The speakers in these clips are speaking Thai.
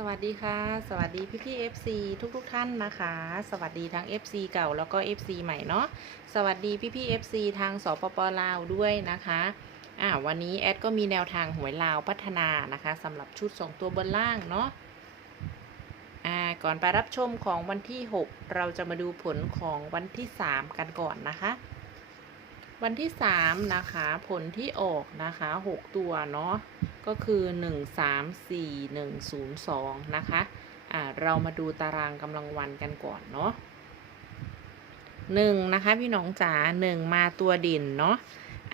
สวัสดีค่ะ สวัสดีพี่พี่ FC ทุกทุกท่านนะคะ สวัสดีทั้ง FC เก่าแล้วก็ FC ใหม่เนาะสวัสดีพี่พี่ FC ทางสปปลาวด้วยนะคะอ่าวันนี้แอดก็มีแนวทางหวยลาวพัฒนานะคะสำหรับชุด2ตัวบนล่างเนาะอ่าก่อนไปรับชมของวันที่ 6 เราจะมาดูผลของวันที่ 3 กันก่อนนะคะ วันที่3นะคะผลที่ออกนะคะ6ตัวเนาะก็คือ1 3 4 1 0 2นะคะอ่าเรามาดูตารางกำลังวันกันก่อนเนาะหนึ่งนะคะพี่น้องจ๋าหนึ่งมาตัวดินเนาะ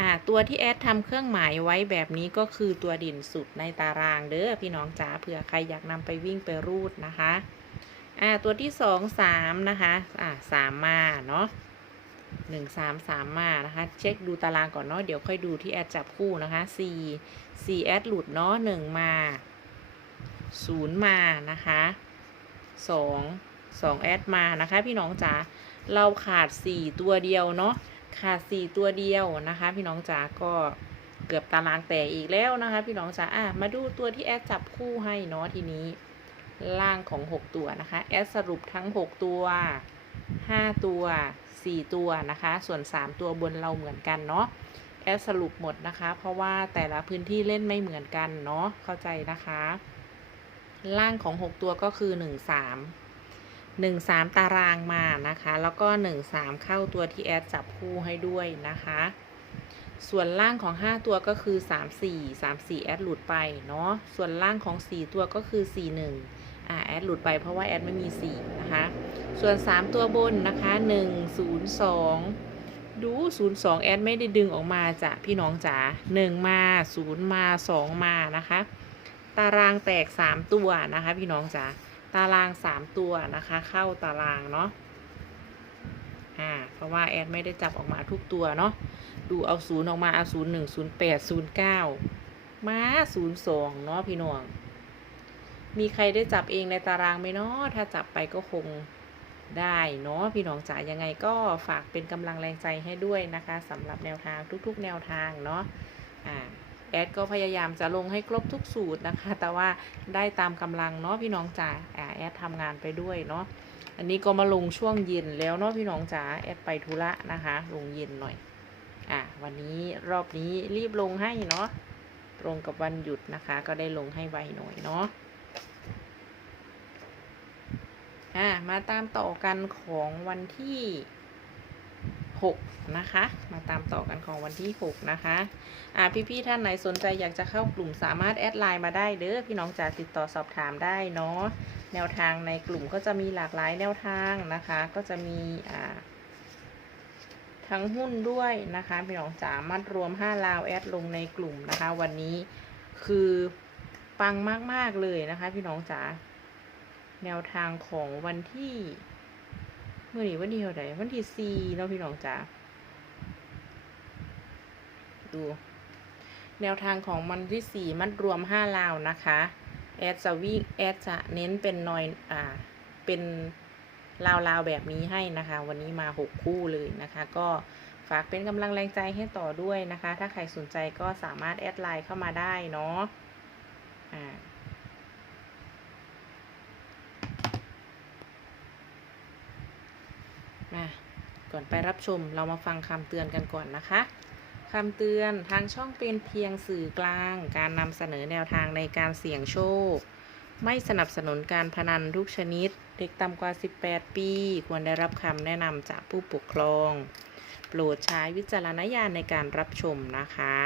อ่าตัวที่แอดทำเครื่องหมายไว้แบบนี้ก็คือตัวดินสุดในตารางเด้อพี่น้องจ๋าเผื่อใครอยากนำไปวิ่งไปรูดนะคะอ่าตัวที่สองสามนะคะอ่าสามมาเนาะ หนึ่งสามสามมานะคะ เช็คดูตารางก่อนเนาะเดี๋ยวค่อยดูที่แอดจับคู่นะคะสี่สี่แอดหลุดเนาะหนึ่งมาศูนย์มานะคะสองสองแอดมานะคะ พี่น้องจ๋าเราขาดสี่ตัวเดียวเนาะขาดสี่ตัวเดียวนะคะ พี่น้องจ๋าก็เกือบตารางแตกอีกแล้วนะคะ พี่น้องจ๋าอะมาดูตัวที่แอดจับคู่ให้เนาะทีนี้ ล่างของ6ตัวนะคะแอดสรุปทั้ง6ตัว 5 ตัว 4 ตัวนะคะ ส่วน 3 ตัวบนเราเหมือนกันเนาะแอดสรุปหมดนะคะ เพราะว่าแต่ละพื้นที่เล่นไม่เหมือนกันเนาะเข้าใจนะคะ ล่างของ 6 ตัวก็คือ 1 3 1 3 ตารางมานะคะ แล้วก็ 1 3 เข้าตัวที่แอดจับคู่ให้ด้วยนะคะ ส่วนล่างของ 5 ตัวก็คือ 3 4 3 4 แอดหลุดไปเนาะส่วนล่างของ 4 ตัวก็คือ 4 1 อ่าแอดหลุดไปเพราะว่าแอดไม่มี4นะคะส่วน 3 ตัวบนนะคะ1 0 2 ดู 0 2 แอดไม่ได้ดึงออกมาจ้ะพี่น้องจ๋า1 มา 0 มา 2 มานะคะ ตารางแตก 3 ตัวนะคะพี่น้องจ๋าตาราง 3 ตัวนะคะเข้าตารางเนาะอ่าเพราะว่าแอดไม่ได้จับออกมาทุกตัวเนาะดูเอาศูนย์ออกมาเอาศูนย์หนึ่งศูนย์แปดศูนย์เก้ามาศูนย์สองเนาะพี่น้อง มีใครได้จับเองในตารางไหมเนาะถ้าจับไปก็คงได้เนาะพี่น้องจ๋ายังไงก็ฝากเป็นกำลังแรงใจให้ด้วยนะคะสำหรับแนวทางทุกๆ แนวทางเนาะอ่าแอดก็พยายามจะลงให้ครบทุกสูตรนะคะ แต่ว่าได้ตามกำลังเนาะพี่น้องจ๋าแอดทำงานไปด้วยเนาะอันนี้ก็มาลงช่วงเย็นแล้วเนาะพี่น้องจ๋าแอดไปธุระนะคะ ลงเย็นหน่อย อะวันนี้รอบนี้รีบลงให้เนาะตรงกับวันหยุดนะคะ ก็ได้ลงให้ไวหน่อยเนาะ อะมาตามต่อกันของวันที่หกนะคะ มาตามต่อกันของวันที่หกนะคะอะพี่ๆท่านไหนสนใจอยากจะเข้ากลุ่มสามารถแอดไลน์มาได้เด้อพี่น้องจะติดต่อสอบถามได้เนาะแนวทางในกลุ่มก็จะมีหลากหลายแนวทางนะคะ ก็จะมีอ่าทั้งหุ้นด้วยนะคะพี่น้องจ๋ามัดรวม5ลาวแอดลงในกลุ่มนะคะ วันนี้คือปังมาก ๆ เลยนะคะ พี่น้องจ๋า แนวทางของวันที่เมื่อนี้วันที่เท่าไหร่วันที่สี่เนาพี่น้องจ๋าดู แนวทางของวันที่สี่มัดรวม5ลาวนะคะ แอดจะวิ่งแอดจะเน้นเป็นนอยอ่าเป็นลาวๆแบบนี้ให้นะคะ วันนี้มา6คู่เลยนะคะ ก็ฝากเป็นกำลังแรงใจให้ต่อด้วยนะคะ ถ้าใครสนใจก็สามารถแอดไลน์เข้ามาได้เนาะอ่า มาก่อนไปรับชมเรามาฟังคำเตือนกันก่อนนะคะคำเตือนทางช่องเป็นเพียงสื่อกลาง การนำเสนอแนวทางในการเสี่ยงโชค ไม่สนับสนุนการพนันทุกชนิด เด็กต่ำกว่า 18 ปี ควรได้รับคำแนะนำจากผู้ปกครอง โปรดใช้วิจารณญาณในการรับชมนะคะ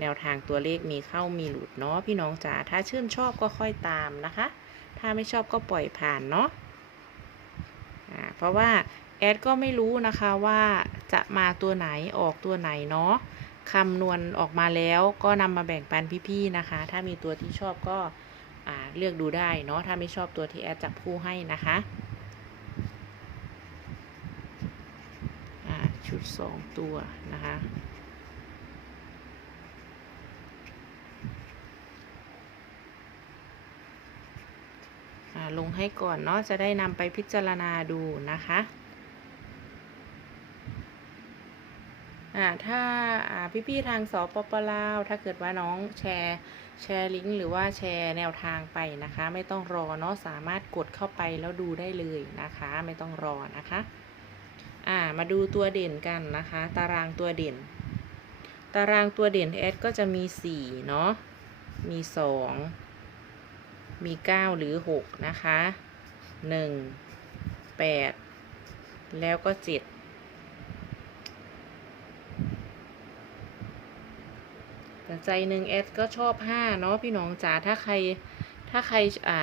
แนวทางตัวเลขมีเข้ามีหลุดเนาะพี่น้องจ๋าถ้าชื่นชอบก็ค่อยตามนะคะ ถ้าไม่ชอบก็ปล่อยผ่านเนาะอ่าเพราะว่า แอดก็ไม่รู้นะคะว่าจะมาตัวไหนออกตัวไหนเนาะคำนวณออกมาแล้วก็นำมาแบ่งปันพี่ๆนะคะ ถ้ามีตัวที่ชอบก็เลือกดูได้เนาะถ้าไม่ชอบตัวที่แอดจับคู่ให้นะคะชุดสองตัวนะคะลงให้ก่อนเนาะจะได้นำไปพิจารณาดูนะคะ อ่าถ้าอ่าพี่ๆทางสปปลาว ถ้าเกิดว่าน้องแชร์แชร์ลิงก์หรือว่าแชร์แนวทางไปนะคะ ไม่ต้องรอเนาะสามารถกดเข้าไปแล้วดูได้เลยนะคะ ไม่ต้องรอนะคะอ่ามาดูตัวเด่นกันนะคะ ตารางตัวเด่น ตารางตัวเด่นแอดก็จะมี4เนาะมี 2 มี 9 หรือ 6 นะคะ 1 8 แล้วก็ 7 แต่ใจหนึ่งแอดก็ชอบ5เนาะพี่น้องจ๋าถ้าใครถ้าใครอ่า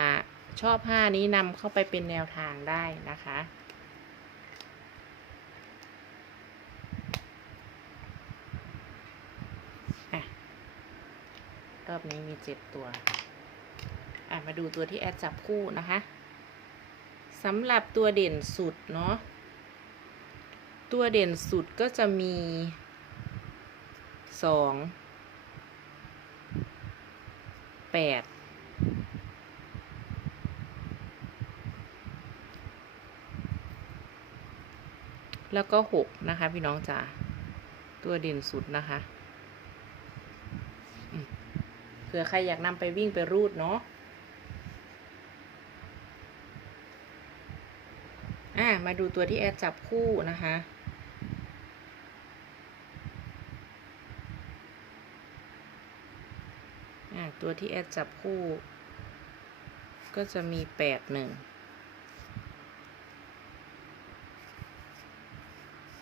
ชอบ5นี้นำเข้าไปเป็นแนวทางได้นะคะอะรอบนี้มีเจ็ดตัว อะ มาดูตัวที่แอดจับคู่นะคะสำหรับตัวเด่นสุดเนาะ ตัวเด่นสุดก็จะมีสอง แปดแล้วก็หกนะคะ พี่น้องจ๋าตัวเด่นสุดนะคะเผื่อใครอยากนำไปวิ่งไปรูดเนาะอะมาดูตัวที่แอดจับคู่นะคะ อะ ตัวที่แอดจับคู่ ก็จะมีแปดหนึ่ง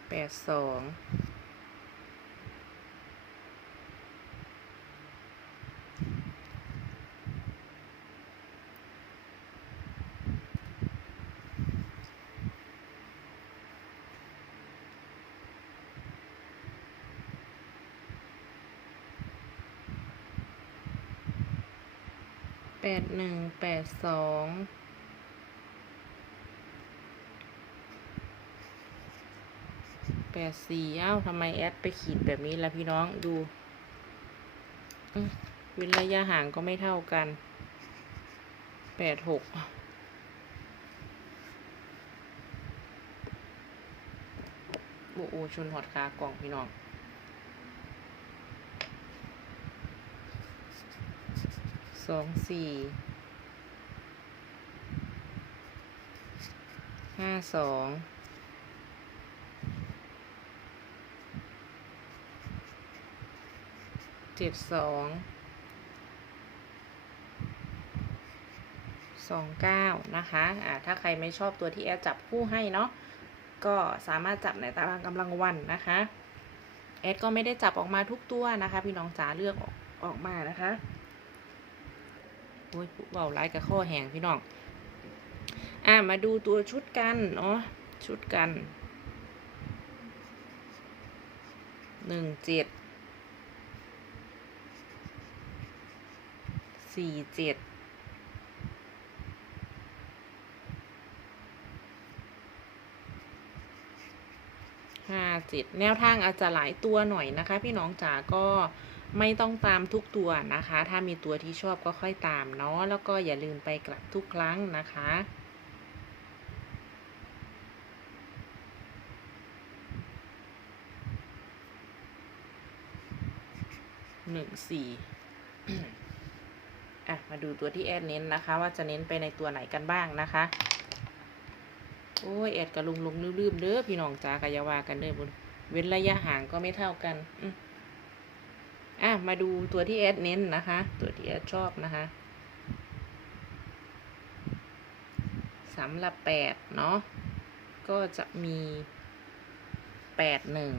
แปดสอง แปดหนึ่งแปดสองแปดสี่เอ้าทำไมแอดไปขีดแบบนี้ล่ะพี่น้องดูเว้นระยะห่างก็ไม่เท่ากันแปดหกโอ้โอชนหอดคากล่องพี่น้อง สองสี่ห้าสองเจ็ดสองสองเก้านะคะอ่าถ้าใครไม่ชอบตัวที่แอดจับคู่ให้เนาะก็สามารถจับในตารางกำลังวันนะคะแอดก็ไม่ได้จับออกมาทุกตัวนะคะ พี่น้องจ๋าเลือกออกออกมานะคะ โอ้ยเบาไลกับข้อแหงพี่น้อง อะมาดูตัวชุดกันเนาะชุดกันหนึ่งเจ็ดสี่เจ็ดห้าเจ็ดแนวทางอาจจะหลายตัวหน่อยนะคะ พี่น้องจ๋าก็ ไม่ต้องตามทุกตัวนะคะ ถ้ามีตัวที่ชอบก็ค่อยตามเนาะ แล้วก็อย่าลืมไปกลับทุกครั้งนะคะ หนึ่งสี่อะ มาดูตัวที่แอดเน้นนะคะ ว่าจะเน้นไปในตัวไหนกันบ้างนะคะ โอ้ยแอดกระลุงลุงลืมๆเด้อพี่น้องจ๋ากายาวากันเด้อบุญเว้นระยะห่างก็ไม่เท่ากัน อืม อะมาดูตัวที่แอดเน้นนะคะ ตัวที่แอดชอบนะคะสำหรับแปดเนาะก็จะมีแปดหนึ่ง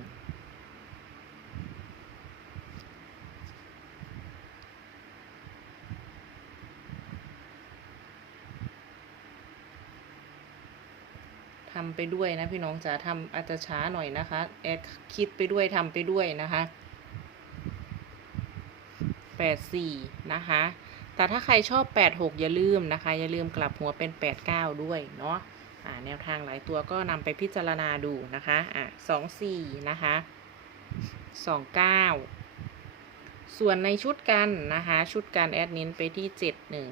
ทำไปด้วยนะพี่น้องจ๋าทำอาจจะช้าหน่อยนะคะ แอดคิดไปด้วยทำไปด้วยนะคะ แปดสี่นะคะ แต่ถ้าใครชอบแปดหกอย่าลืมนะคะ อย่าลืมกลับหัวเป็นแปดเก้าด้วยเนาะแนวทางหลายตัวก็นำไปพิจารณาดูนะคะอะสองสี่นะคะสองเก้าส่วนในชุดกันนะคะ ชุดกันแอดน้นไปที่เจ็ดหนึ่ง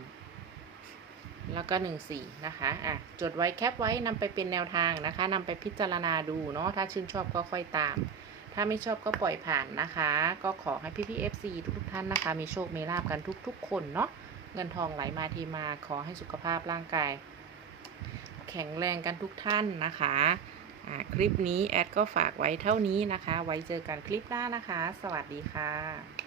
แล้วก็หนึ่งสี่นะคะ อะ จดไว้แคปไว้นำไปเป็นแนวทางนะคะนำไปพิจารณาดูเนาะ ถ้าชื่นชอบก็ค่อยตาม ถ้าไม่ชอบก็ปล่อยผ่านนะคะ ก็ขอให้พี่พี่ๆ FC ทุกท่านนะคะ มีโชค มีลาบกันทุก ๆ คนเนาะ เงินทองไหลมาทีมา ขอให้สุขภาพร่างกาย แข็งแรงกันทุกท่านนะคะคลิปนี้แอดก็ฝากไว้เท่านี้นะคะ ไว้เจอกันคลิปหน้านะคะ สวัสดีค่ะ